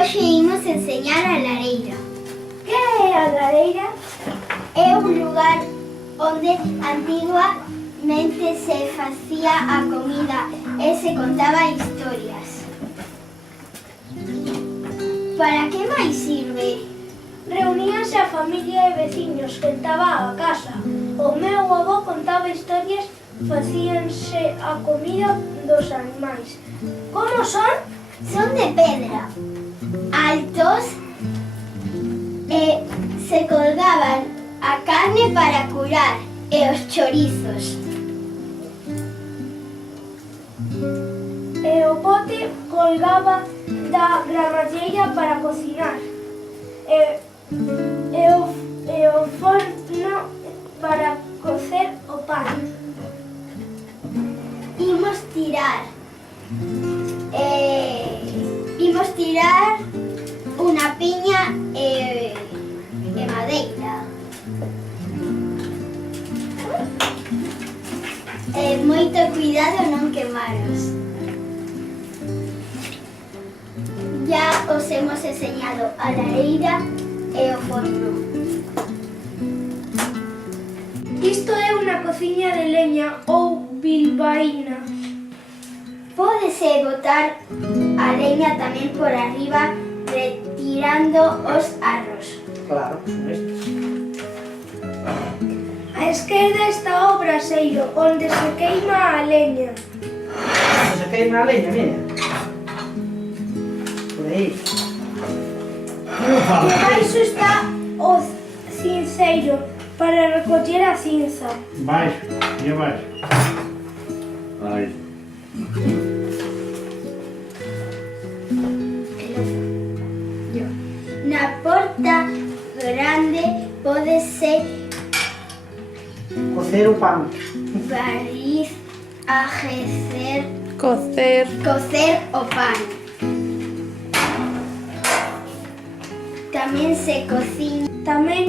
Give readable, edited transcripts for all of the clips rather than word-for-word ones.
Hoxe imos enseñar a lareira. Que é a lareira? É un lugar onde antiguamente se facía a comida e se contaba historias. Para que máis sirve? Reuníanse a familia e veciños, quentaba a casa. O meu avó contaba historias, facíanse a comida dos animais. Como son? Son de pedra, altos e se colgaban a carne para curar e os chorizos. E o pote colgaba da gramalleira para cocinar. E o forno para cocer o pan. Imos tirar unha piña e madeira. Moito cuidado non quemaros. Ya os hemos enseñado a lareira e o forno. Isto é unha cociña de leña ou bilbaína. Pódese botar a leña tamén por arriba retirando os arros. Claro, son estos. A esquerda está o braseiro, onde se queima a leña. Se queima a leña, mira. Por aí. Debaixo está o cinceiro para recoller a cinza. Baixo, e abaixo. Aí. Na porta grande pódese Cocer o pan. varir, ajecer, Cocer. cocer o pan. Tamén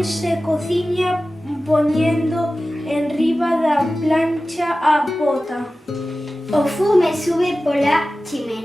se cociña poñendo enriba da plancha a bota. O fume sube pola chimera.